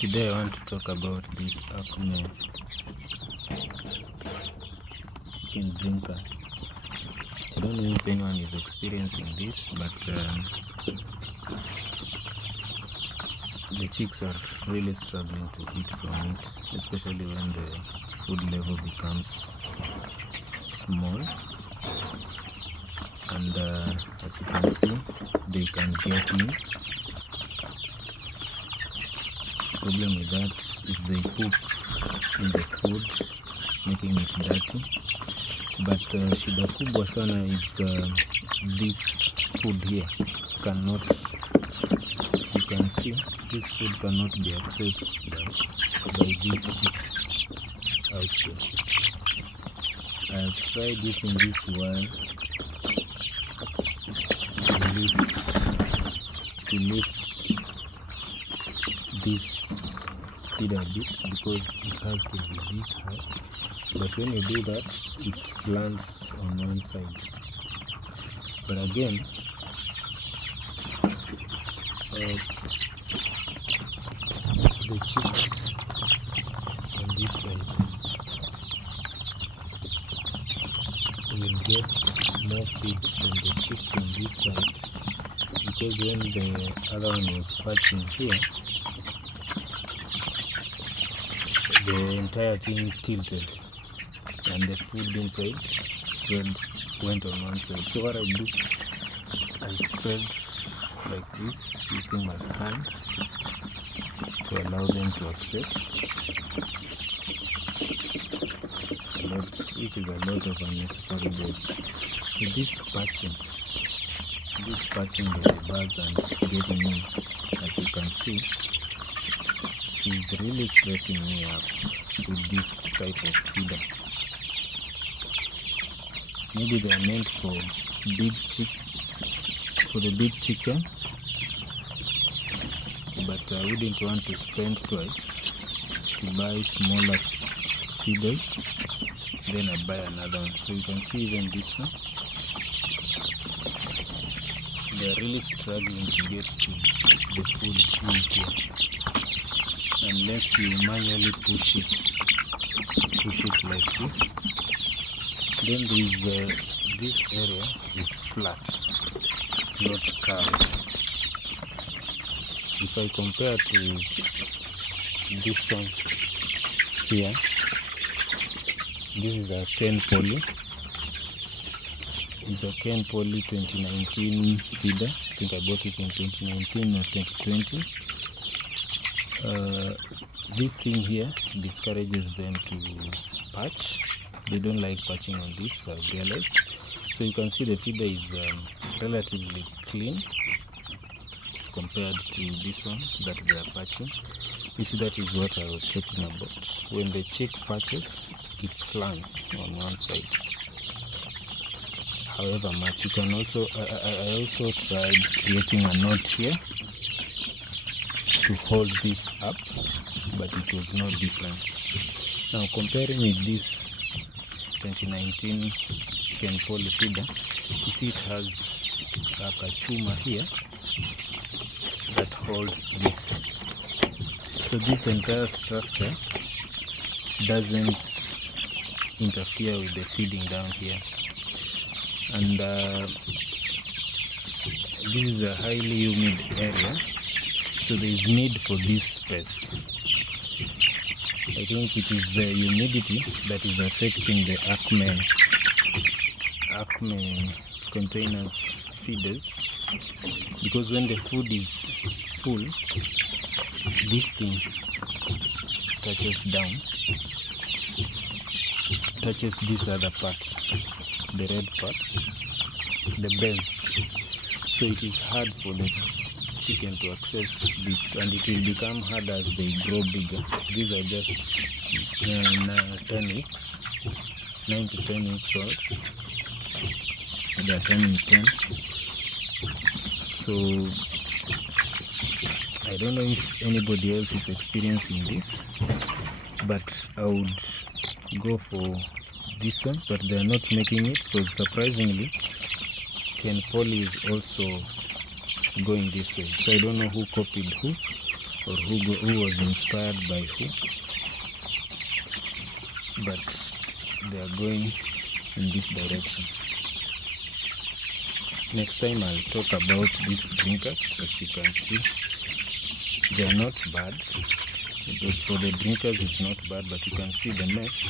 Today I want to talk about this Acme Chicken Drinker. I don't know if anyone is experiencing this, but the chicks are really struggling to eat from it, especially when the food level becomes small. And as you can see, they can get in. Problem with that is they poop in the food, making it dirty. But shida kubwa sana is this food here cannot, you can see, this food cannot be accessed by these chicks out here. I have tried using this wire to lift this feeder bit, because it has to be this high, but when you do that it slants on one side. But again, the chicks on this side will get more feed than the chicks on this side, because when the other one was patching here, the entire thing tilted and the food inside went on one side. So what I do, I spread like this using my hand to allow them to access, which is a lot of unnecessary work. So this patching of the birds and getting in, as you can see, is really stressing me up with this type of feeder. Maybe they are meant for the big chicken, but I wouldn't want to spend twice to buy smaller feeders, then I buy another one. So you can see even this one, they are really struggling to get to the food in here, unless you manually push it like this. Then this area is flat, it's not curved. If I compare to this one here, this is a Ken Poly. It's a Ken Poly 2019 feeder. I think I bought it in 2019 or 2020. This thing here discourages them to patch. They don't like patching on this, I've realized. So you can see the feeder is relatively clean compared to this one that they are patching. You see, that is what I was talking about. When the chick patches, it slants on one side. However much, you can also, I also tried creating a knot here to hold this up, but it was no different. Now comparing with this 2019 Ken Poly feeder, you see it has like a chuma here that holds this. So this entire structure doesn't interfere with the feeding down here. And this is a highly humid area, so there is need for this space. I think it is the humidity that is affecting the Acme containers feeders, because when the food is full, this thing touches down, touches this other part, the red part, the base. So it is hard for the chicken to access this, and it will become harder as they grow bigger. These are just 10 weeks, 9 to 10 weeks old. They are turning 10. So I don't know if anybody else is experiencing this, but I would go for this one, but they are not making it, because surprisingly Ken Poly is also going this way. So I don't know who copied who, or who was inspired by who, but they are going in this direction. Next time I'll talk about these drinkers. As you can see, they are not bad. For the drinkers it's not bad, but you can see the mess.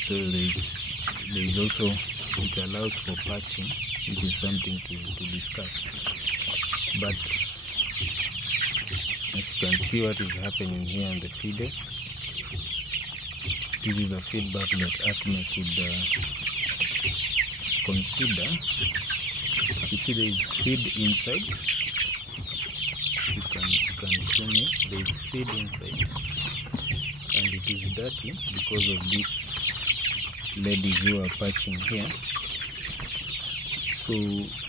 So there is also, it allows for patching, which is something to discuss. But as you can see what is happening here on the feeders, this is a feedback that Acme could consider. You see there is feed inside. You can zoom it. There is feed inside, and it is dirty because of these ladies who are patching here. So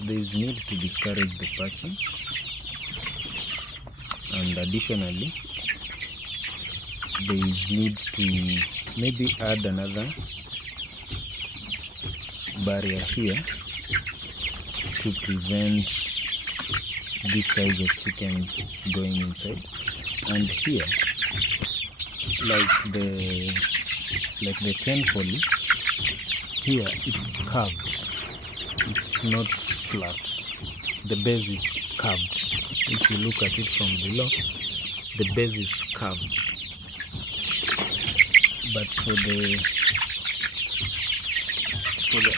there is need to discourage the patching, and additionally there is need to maybe add another barrier here to prevent this size of chicken going inside. And here, like the pen poly, here it's curved, it's not flat, the base is curved. If you look at it from below, the base is curved. But for the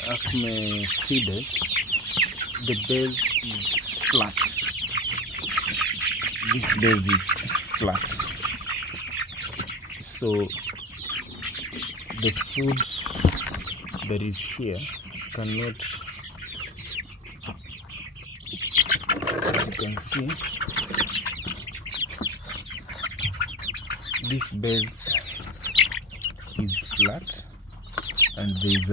Acme feeders, the base is flat. This base is flat. So the food that is here cannot, as you can see, this base is flat, and there's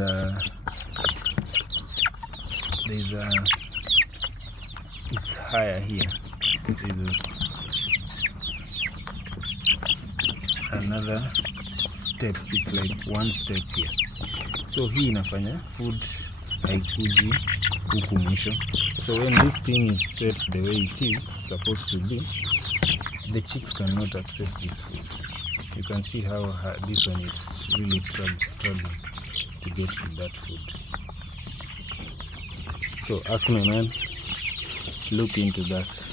it's higher here. There's another step, it's like one step here. So hii inafanya food haikuji huku mwisho. So when this thing is set the way it is supposed to be, the chicks cannot access this food. You can see how this one is really struggling to get to that food. So Acme man, look into that.